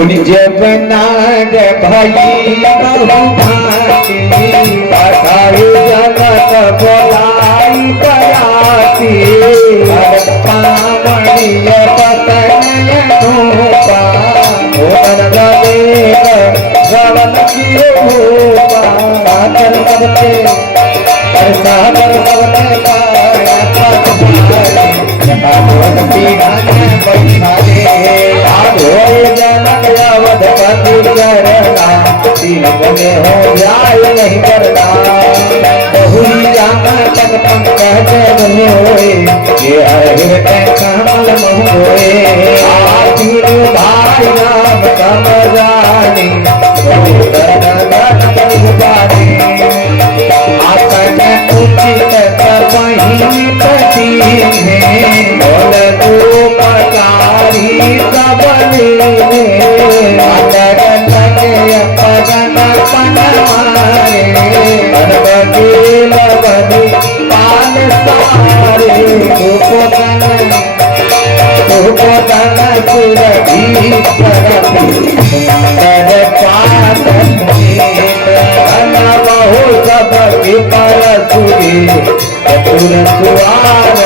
जब नाग भई बहुभाती अठाई जगत बोलाई बयाती पामणीय पतनय नूपा भोवन गदेव गवन की रूपा सागर करते सागर करते पाया पतमारे जटा भोगती गाने बैठाले आधोए जनक अवध पति चरना तीन बने हो जाय नहीं करना बहुरी राम पग पंकज बने होए ये हर कमल महु होए तीन भाई राम तम जानी आसन उचित सबहि पति बोल रूपकारी सब पगन पन मारे गणपति लगनी पाल सारे सुपोतन सुरभि कर पात बहु सब विपर सुरी चतुर सुवार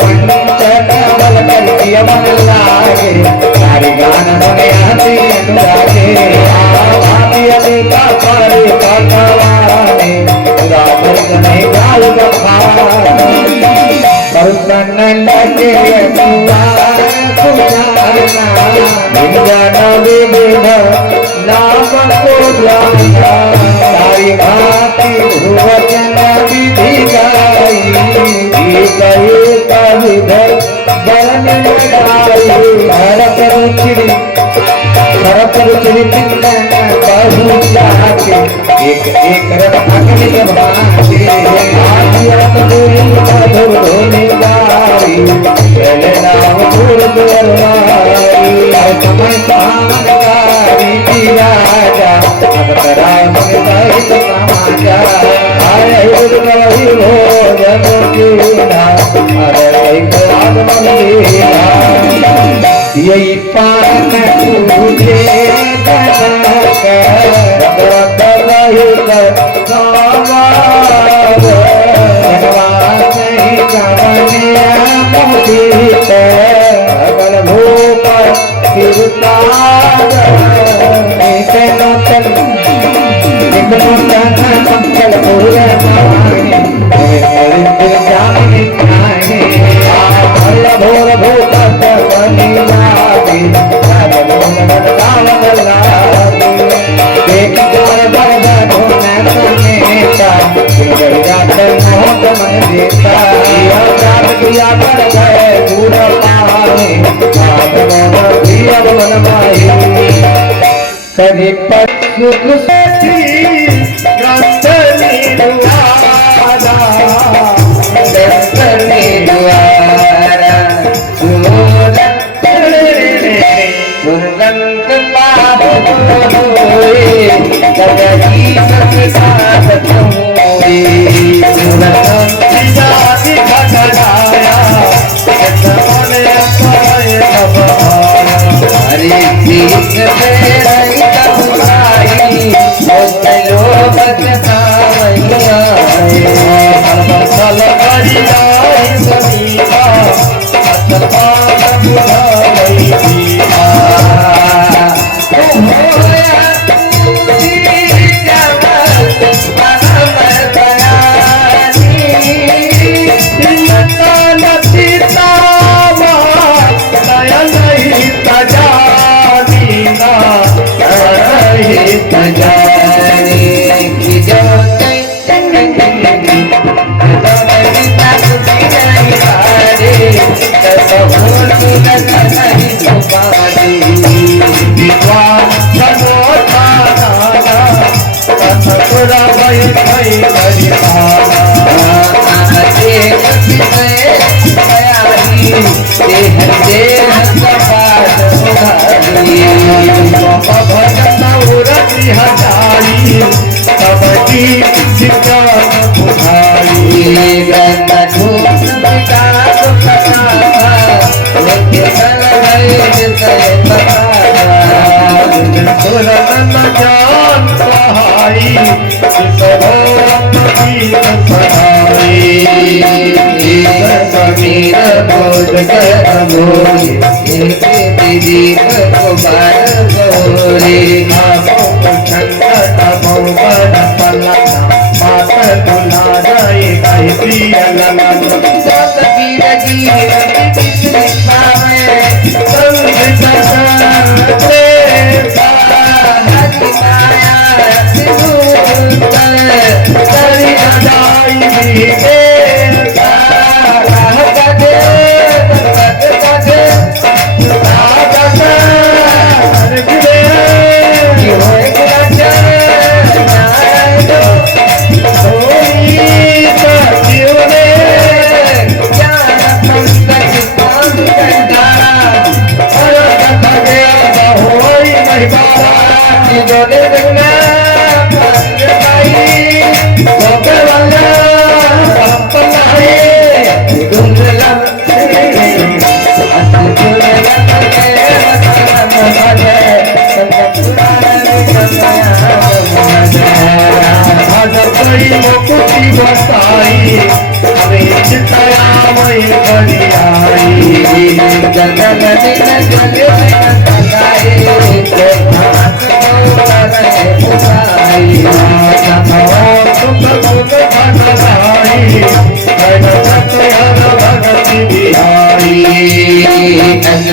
पंचन बल करके मन लागे सारी गान सुने हंसी अनुरागे आवादी अनेका पारे पकवाने राधर नहीं गाल बखाने करुणन लगे सुवार सुजाना विज्ञान विविध नाम को जाना सारी भांति भुवचन विधि गाई गई कविध बरन लगाई भरत रुचि पिंडन बहु जाके एक रथ अग्नि जब भांति आदि रथ दुई मधुर धोनी गाई चले नाम दूर दुर्वारी समय सामन गारी की राजा अवतरा सहित समाजा आए उद्भवी भोजन कीना अरे आगमन लीला यही पान तुझे कनक रत रहित समाज नहीं कमनिया मुदित अगल भूप तिरुताज एक नूतन मंगल पूरे माने जामिनी ध्याने भल भोर भूत बनी लागे देख जोर बरद नेता जात मोहत मन देता किया कर गए दूर पाए मन माही कभी पर सुख सखी ग्रंथनी द्वारा दस्तनी द्वारा सुरगंध पाप होए जगदी संसार होए सुरगंध जाति खगड़ाया मन पाए सब हरे कृष्ण तेरे तबुराई मोक्लो बचतावैया सल करिया समीपा सतपाल बुधाई दीपा होया तुझी जगत परम दयानी नतन पिता दया नहीं तजानीना नहीं तजानी की जगत सब सुरन जान सहाई समीर बोध कर मोरी दीप को बार गोरी छंद बहुबन पलना मात तुला जाए कही प्रिय लगन सत गिर गिर पावे संग सते हरि माया सिंदूर करी जाई दे मुकुटी बसाई हमें चितया मई बलियाई जगन दिन जल लगाए उठाई सुख गुण भगवाई भगति बिहारी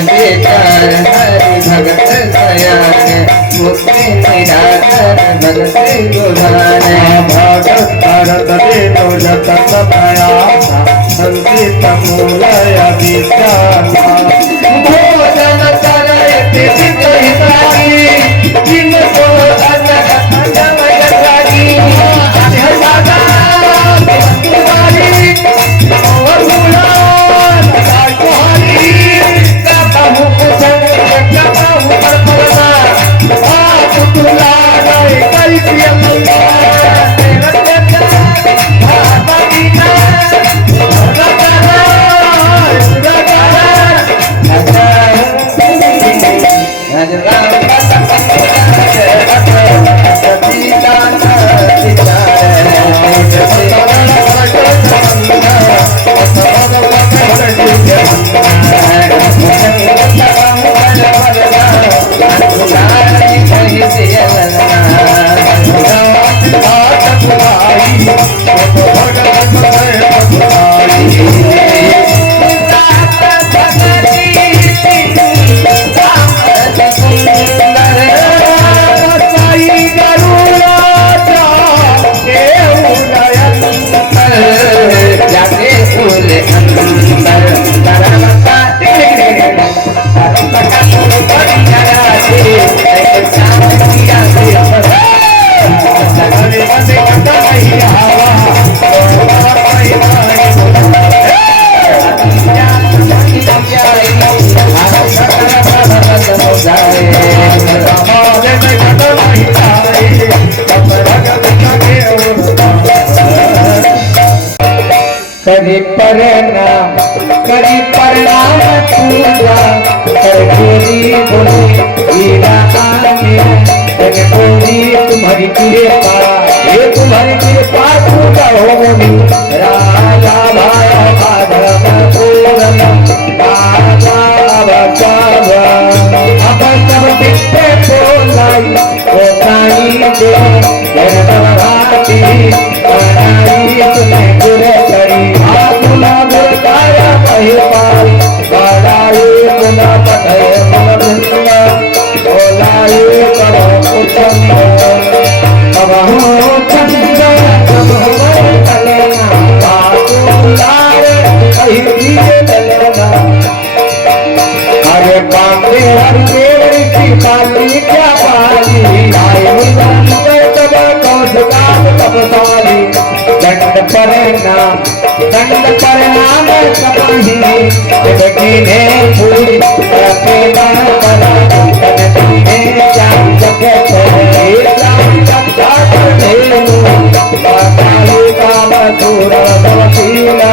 बेचार हरि भगत सयान मुक्ति निराकर भगत गुहारे भगत भरत देव जतन प्रयासा संगीत मूलय विद्याना भोजन करते हितारी जिनको अनक अनमय रागी हजादा तुम्हारी और गुलान राजकुमारी का बहु कुशल का बहु परपरा आप तुला गए कई प्रिय करी प्रणाम पूजा करकेरी बोले हीरा आने तन बोली तुम्हारी कृपा ये तुम्हारी कृपा पूजा हो गई राजा भाया भागम पूरन राजा बचाव अब सब दिखे बोलाई ओ प्राणी दे धर्मवाती बनाई तुम्हें गुरु करी आत्मा गुरकाया महिपाल बालाये गुना पठय ममृंगा बोलाये करो उत्तम कबहु चंद्र कबहु कलना बातुलार कहीं दिए कलना अरे पापे हर देव की पाली क्या पाली आए मुझे तब कौशगान तपसाली दंड परिणाम कपाही जगीने पूरी प्रेमा करा तनती है जान जगे छोड़े जान जगता धेनु बाताले काम दूर भवतीला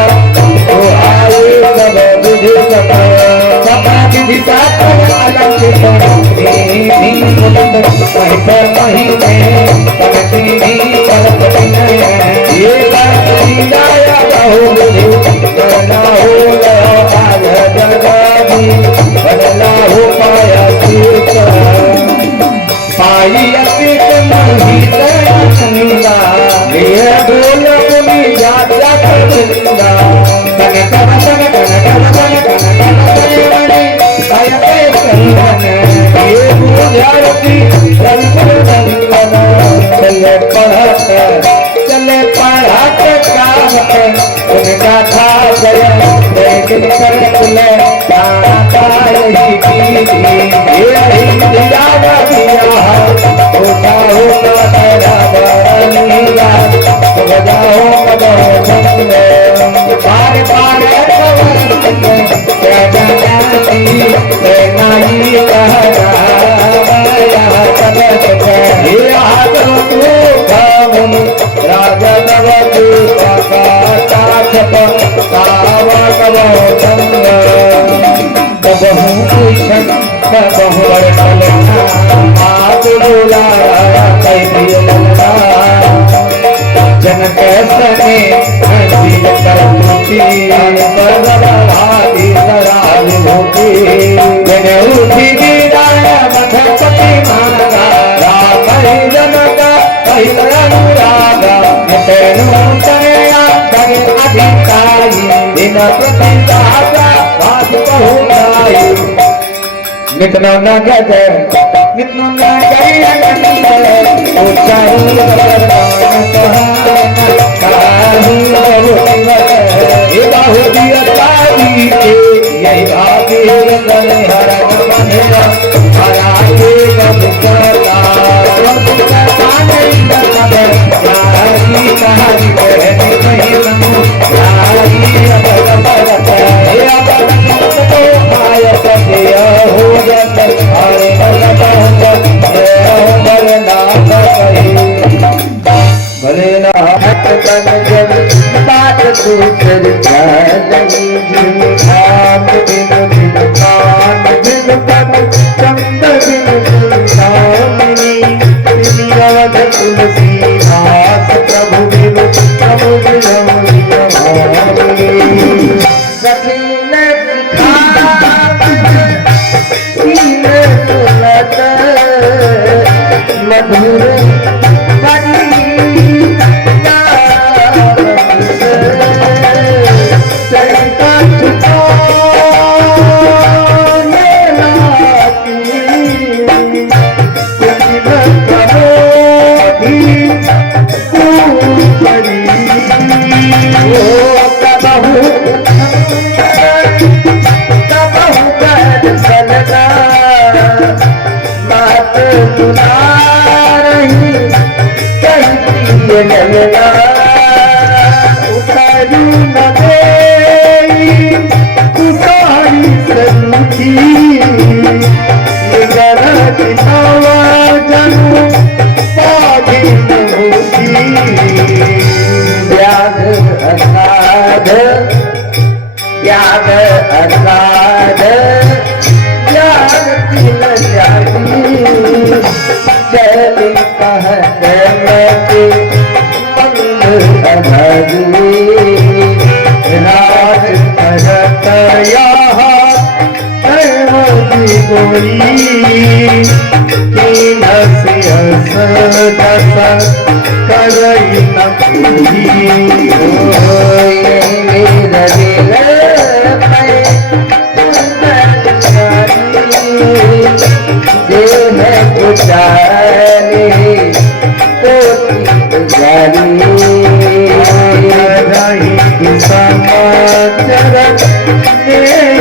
ओ आए सब विधि सब विधि सात अलग महीने पलटी पलटी ये लाया करना हो आज जगादी बदला हो पाया पाई अतीत मोहित संगा ये बोल मुनि जाता करूंगा कन कन कन कन कन कन कन कन आयते संगन ये बुझारती रंगन चले पढ़त काम उनका था गया लेकिन कर तुले यही दिया होता होता तेरा बरनीला बजाओ पार पार राजा नव जनक सने उठी मधपति मागा जनक अनुरागा अधिकारी दिन प्रतिदाता बात बहुताई नितनो न गज नितनो न गई यही भागी हर भले ना हट बन जब बात दूसर आप दिन दिन कान दिन पद चंद दिन सामनी अवध तुलसी दास प्रभु बिन प्रभु सखील सुनत मधुर समाचार